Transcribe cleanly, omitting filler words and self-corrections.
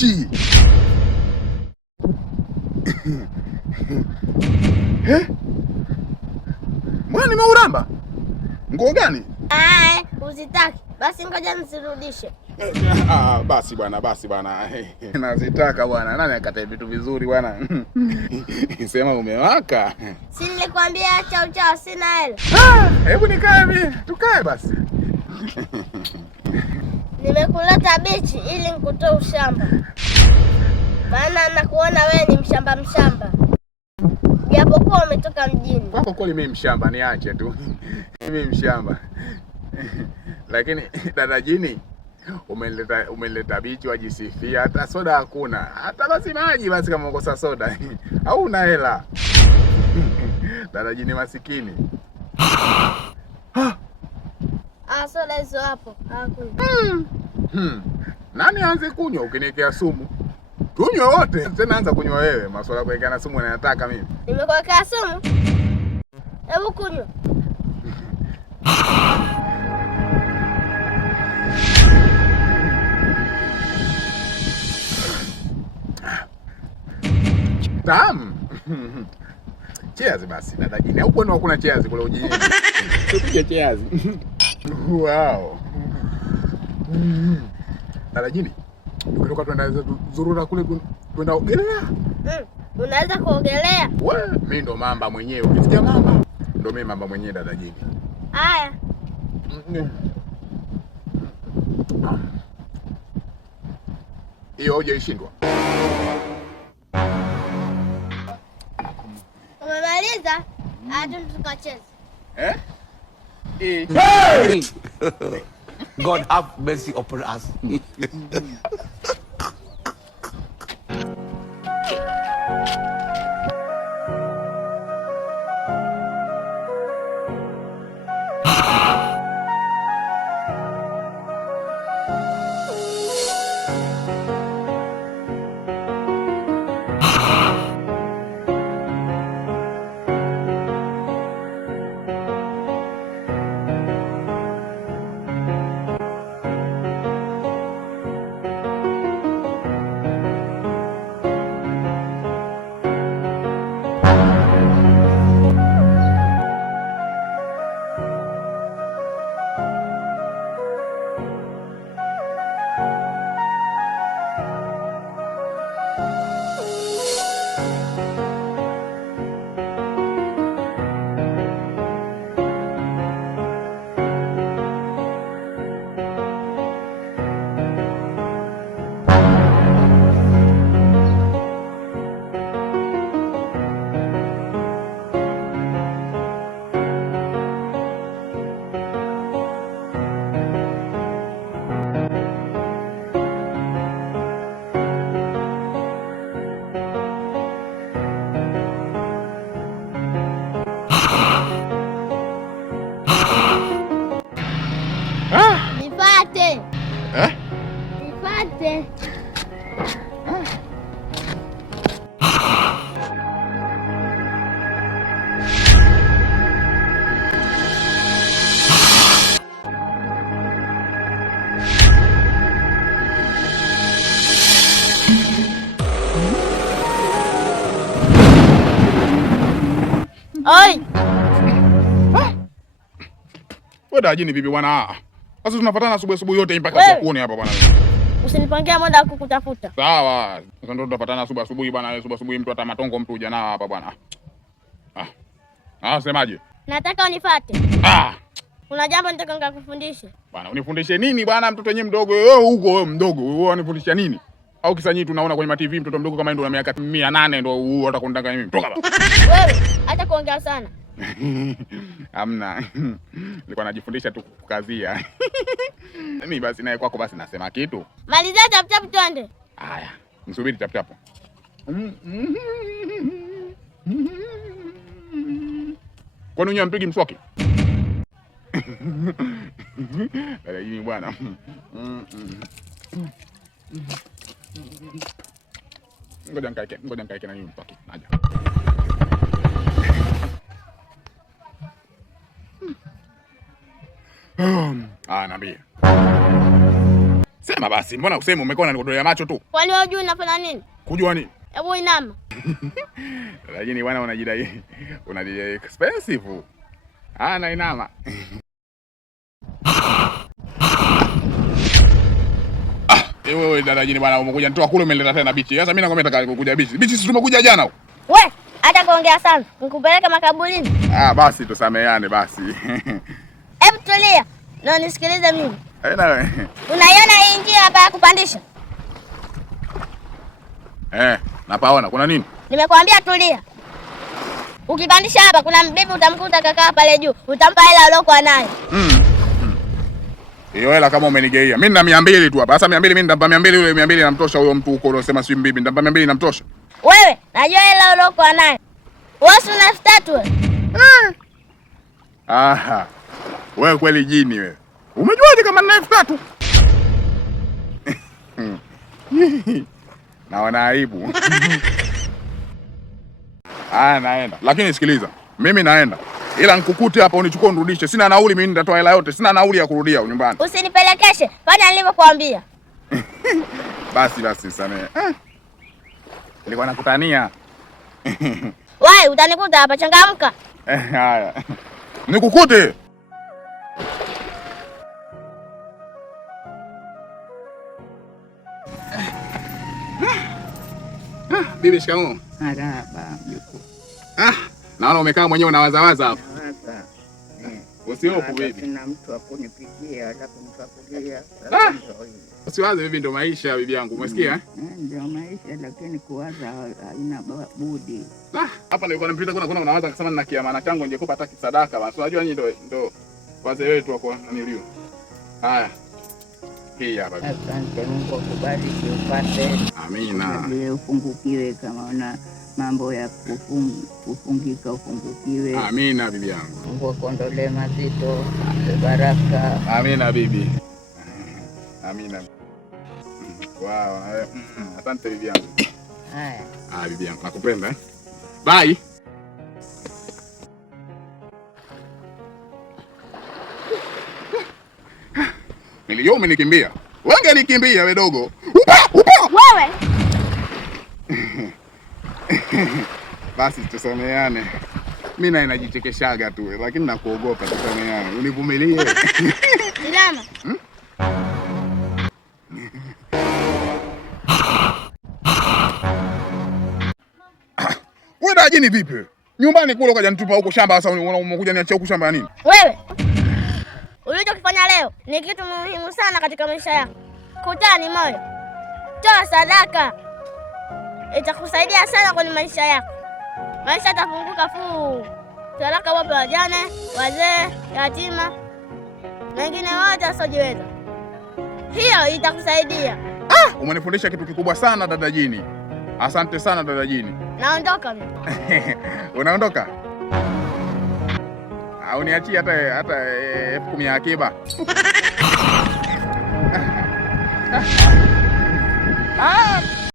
bichi. Mbona nimeuramba? Nguo gani? Uzitaki. Basi ngoja nisirudishe. Basi bwana. Nazitaka bwana. Nani akatae vitu vizuri bwana? Sema umewaka. Si nilikwambia acha uchao, sina hela. Hebu nikae mimi. Tukae basi. Nimekuleta bichi ili nikutoe ushamba. Maana nakuona wewe ni mshamba. Japokuwa umetoka mjini. Kwa kweli mimi mshamba, niache tu. Mimi mshamba. Lakini dada Jini, umeleta bichi wajisifia, hata soda hakuna. Hata basi maji basi kama ukosa soda. Hauna hela. Dada Jini masikini. Soda hizo hapo. Hakuna. Nani aanze kunywa ukiniwekea sumu? Tunywe wote. Tena anza kunywa wewe. Masuala kuwekea na sumu ninataka mimi. Nimekuwekea sumu? Hebu kunywa. Tamu. Cheers basi dada Jini. Huko ndio hakuna cheers kule ujini. Tupige cheers. Wow. Dada Jini, tukitoka tunaanza zurura kule kwenda ogelea. Unaweza kuogelea? Wewe, mimi ndo mamba mwenyewe. Ukisikia mamba, ndo mimi mamba mwenyewe dada Jini. Haya. Hiyo hoja ishindwa. Umemaliza? Hata tukacheze. Hey! God have mercy upon us. Nipate. Oi. Wewe dada Jini bibi bwana. Sasa tunafuatana asubuhi yote mpaka kuone hapa bwana. Usinipangia muda wa kukutafuta. Sawa. Sasa ndio tunafuatana asubuhi bwana, asubuhi mtu hata matongo mtu huja nao hapa bwana. Semaje? Nataka unifuate. Kuna jambo nataka nikakufundishe. Bwana, unifundishe nini bwana, mtoto wenyewe mdogo wewe huko, wewe mdogo, wewe unifundisha nini? Au kisa nyinyi tunaona kwenye TV mtoto mdogo kama ndio na miaka 100 ndio huo atakundanga mimi. Toka baba. Wewe acha kuongea sana. Hamna. Nilikuwa najifundisha tu kukazia. Mimi basi naye kwako basi nasema kitu. Maliza tap twende. Haya, msubiri tap. Kwani unyo mpigi mswaki? Dada hii bwana. Ngoja nikaeke na mswaki. Naja. Naambia. Sema basi, mbona useme umekaa unanikotolea macho tu? Kwani wewe hujui unafanya nini? Kujua nini? Hebu inama. Lakini bwana unajidai expensive. Na inama. Wewe dada jini bwana umekuja nitoa kule umeleta tena bichi. Sasa mimi nakwambia nataka kukuja bichi. Bichi sisi tumekuja jana huko. We, hata kuongea sana. Nikupeleke makaburini. Basi tusameheane basi. Hebu tulia. Na nisikilize mimi. Na wewe. Unaiona hii njia hapa ya kupandisha? Napaona. Kuna nini? Nimekwambia tulia. Ukipandisha hapa kuna bibi utamkuta kakaa pale juu. Utampa hela aliyokuwa nayo. Hiyo hela kama umenigeia. Mimi nina 200 tu hapa. Sasa 200 mimi nitampa 200 yule 200 inamtosha huyo mtu huko unasema si bibi. Nitampa 200 inamtosha. Wewe, najua hela aliyokuwa nayo. Wewe una 3 wewe. Wewe kweli jini wewe. Umejuaje kama nina 3? Naona aibu. Naenda. Lakini sikiliza. Mimi naenda. Ila nikukute hapa unichukue unirudishe. Sina nauli mimi nitatoa hela yote. Sina nauli ya kurudia nyumbani. Usinipelekeshe. Fanya nilivyokuambia. Basi samehe. Nilikuwa nakutania. Wewe utanikuta hapa, changamka. Haya. Nikukute. Bibi shikamoo. Marahaba mjukuu. Naona umekaa mwenyewe unawazawaza hapo. Nawaza. Usihofu bibi. Sina mtu akunipikia wala kunipakulia. Usiwaze bibi, ndo maisha bibi yangu. Umesikia? Ndio maisha, lakini kuwaza haina budi. Hapa nilikuwa nampita kuna unawaza kusema nina kiamana changu ningekupa hata kisadaka basi. Unajua nyinyi ndo wazee wetu wako nilio. Haya. Hii hapa. Asante, Mungu akubariki upate. Amina. Ufungukiwe kama una mambo ya kufungika ufungukiwe. Amina bibi yangu. Mungu akuondolee mazito, baraka. Amina bibi. Amina. Wow. Asante bibi yangu. Haya. Bibi yangu nakupenda. Bye. Nilijua umenikimbia. Wenge nikimbia we dogo. Wewe. Basi tusameheane. Mimi naye najichekeshaga tu lakini nakuogopa, tusameheane. Univumilie. Salama. Wewe dajini vipi? Nyumbani kule ukaja nitupa huko shamba, sasa umekuja niachia huko shamba ya nini? Wewe. Ulichokifanya leo ni kitu muhimu sana katika maisha yako. Kutoa ni moyo. Toa sadaka. Itakusaidia sana kwenye maisha yako. Maisha yatafunguka fuu. Sadaka wape wajane, wazee, yatima, wengine wote wasiojiweza. Hiyo itakusaidia. Umenifundisha kitu kikubwa sana dada Jini. Asante sana dada Jini. Naondoka mimi. Unaondoka? Uniachie hata 10,000 ya akiba.